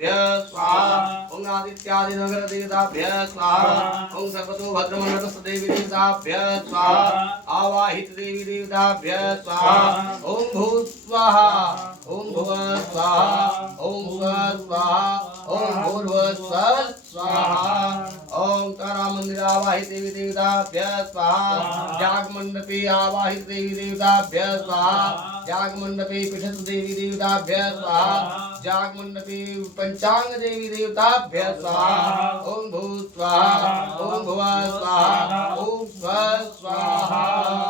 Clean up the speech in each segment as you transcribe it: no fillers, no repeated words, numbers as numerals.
स्वाहा ओम आदित्यादि नगर देवताभ्य स्वाहा ओम सर्वतो भद्रमण्डलस्थ देवी देवताभ्य स्वाहा आवाहित देवी देवताभ्य स्वाहा ओम भूः स्वाहा ओम भुवः स्वाहा ओम स्वः स्वाहा ओम भूर्भुवः स्वः स्वाहा ओम तारा मंदिर आवाहित देवी देवताभ्य स्वाहा जाग मंडपे आवाहित देवी देवताभ्य स्वाहा जाग मंडपे पीठस्थ देवी देवताभ्य स्वाहा जाग मंडपे पंचांग देवी देवताभ्य स्वाहा ओम भूः स्वाहा ओम भुवः स्वाहा ओम स्वः स्वाहा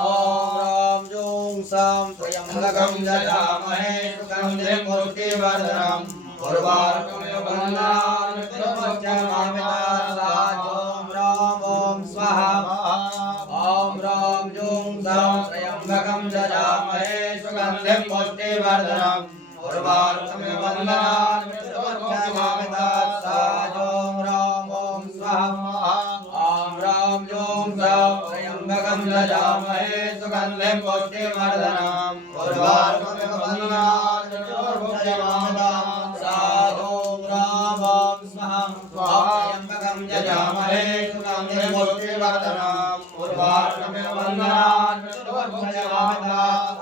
ओम राम जों साम त्र्यंबकं यजामहे सुगन्धिं पुष्टिवर्धनम् उर्वारुकमिव बन्धनान् मृत्युर्मुक्षयमामृतात् ओम राम ओम स्वाहा ओम राम जों साम त्र्यंबकं यजामहे सुगन्धिं पुष्टिवर्धनम् उर्वारुकमिव बन्धनान् मृत्युर्मुक्षयमामृतात् ओम राम ओम स्वाहा ओम राम जों साम त्र्यंबकं यजामहे सुगन्धिं पुष्टिवर्धनम् उर्वारुकमिव बन्धनान् मृत्युर्मुक्षयमामृतात् ओम राम ओम स्वाहा त्र्यंबकं यजामहे सुगन्धिं पुष्टिवर्धनम् उर्वारुकमिव बन्धनान् मृत्युर्मुक्षयमामृतात्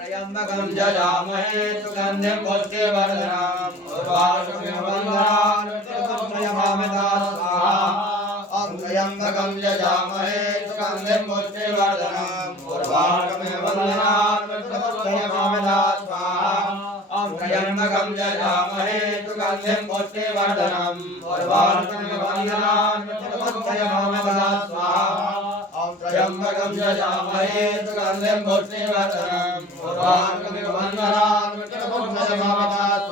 त्र्यंबकं यजामहे सुगन्धिं पुष्टिवर्धनम् उर्वारुकमिव बन्धनान् मृत्युर्मुक्षयमामृतात् ओम त्र्यंबकं यजामहे सुगन्धिं पुष्टिवर्धनम् उर्वारुकमिव बन्धनान् मृत्युर्मुक्षयमामृतात् ओम त्र्यंबकं यजामहे सुगन्धिं पुष्टिवर्धनम् उर्वारुकमिव बन्धनान् मृत्युर्मुक्षयमामृतात् ओम त्र्यंबकं यजामहे सुगन्धिं पुष्टिवर्धनम् उर्वारुकमिव बन्धनान् मृत्युर्मुक्षयमामृतात्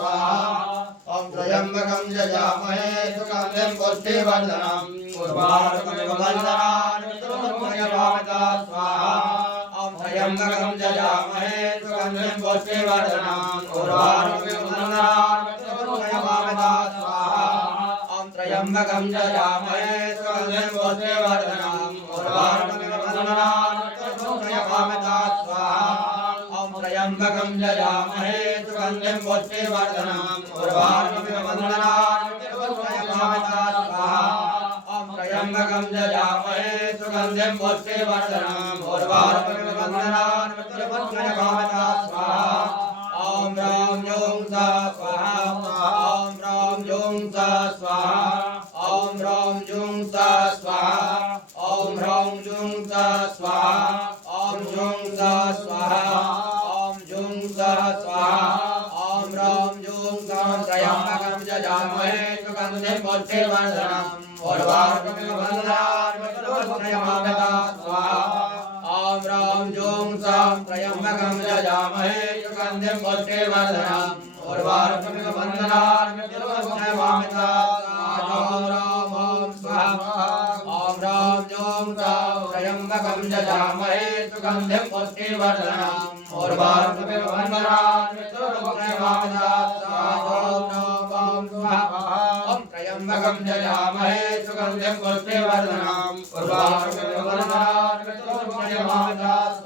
ओम त्र्यंबकं यजामहे सुगन्धिं पुष्टिवर्धनम् उर्वारुकमिव बन्धनान् मृत्युर्मुक्षयमामृतात् ओम त्र्यंबकं यजामहे सुगन्धिं पुष्टिवर्धनम् उर्वारुकमिव बन्धनान् मृत्युर्मुक्षयमामृतात् ओम त्र्यंबकं यजामहे सुगन्धिं पुष्टिवर्धनम् उर्वारुकमिव बन्धनान् मृत्युर्मुक्षयमामृतात् ओम त्र्यंबकं यजामहे सुगन्धिं पुष्टिवर्धनम् उर्वारुकमिव बन्धनान् मृत्युर्मुक्षयमामृतात् ओम त्र्यंबकं यजामहे सुगन्धिं पुष्टिवर्धनम् उर्वारुकमिव बन्धनान् मृत्युर्मुक्षयमामृतात् ओम राम जों सा स्वाहा ओम राम जों सा स्वाहा ओम राम जों सा स्वाहा ओम राम जों सा स्वाहा ओम जों सा स्वाहा ओम जों सा स्वाहा ओम राम जों सा त्र्यंबकं यजामहे सुगन्धिं पुष्टिवर्धनम् उर्वारुकमिव बन्धनान् मृत्युर्मुक्षयमामृतात् ओम राम जों सा त्र्यंबकं यजामहे सुगन्धिं पुष्टिवर्धनम् उर्वारुकमिव बन्धनान् मृत्युर्मुक्षयमामृतात् ओम राम ओम स्वाहा ओम राम जों सा त्र्यंबकं यजामहे सुगन्धिं पुष्टिवर्धनम् उर्वारुकमिव बन्धनान् मृत्युर्मुक्षयमामृतात् ओम राम ओम स्वाहा ओम त्र्यंबकं यजामहे सुगन्धिं पुष्टिवर्धनम् उर्वारुकमिव बन्धनान् मृत्युर्मुक्षयमामृतात्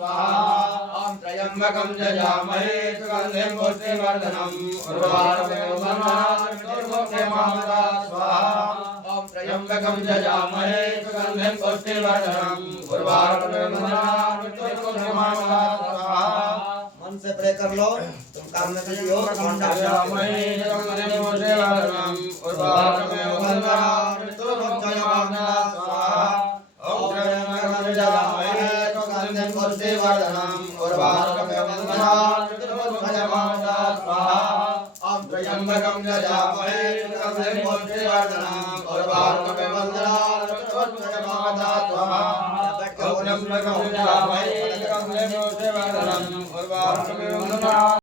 ओम त्र्यंबकं यजामहे सुगन्धिं पुष्टिवर्धनम् उर्वारुकमिव बन्धनान् मृत्युर्मुक्षयमामृतात् ओम त्र्यंबकं यजामहे सुगन्धिं पुष्टिवर्धनम् उर्वारुकमिव बन्धनान् मृत्युर्मुक्षयमामृतात् मन से प्रे कर लो तुम काम में बिजी हो यजामहे सुगन्धिं पुष्टिवर्धनम् उर्वारुकमिव बन्धनान् मृत्युर्मुक्षयमामृतात् ओम त्र्यंबकं यजामहे सुगन्धिं पुष्टिवर्धनम् उर्वारुकमिव बन्धनान् मृत्युर्मुक्षयमामृतात् ओम त्र्यंबकं यजामहे सुगन्धिं पुष्टिवर्धनम् उर्वारुकमिव बन्धनान् मृत्युर्मुक्षयमामृतात् ओम त्र्यंबकं यजामहे सुगन्धिं पुष्टिवर्धनम् उर्वारुकमिव बन्धनान्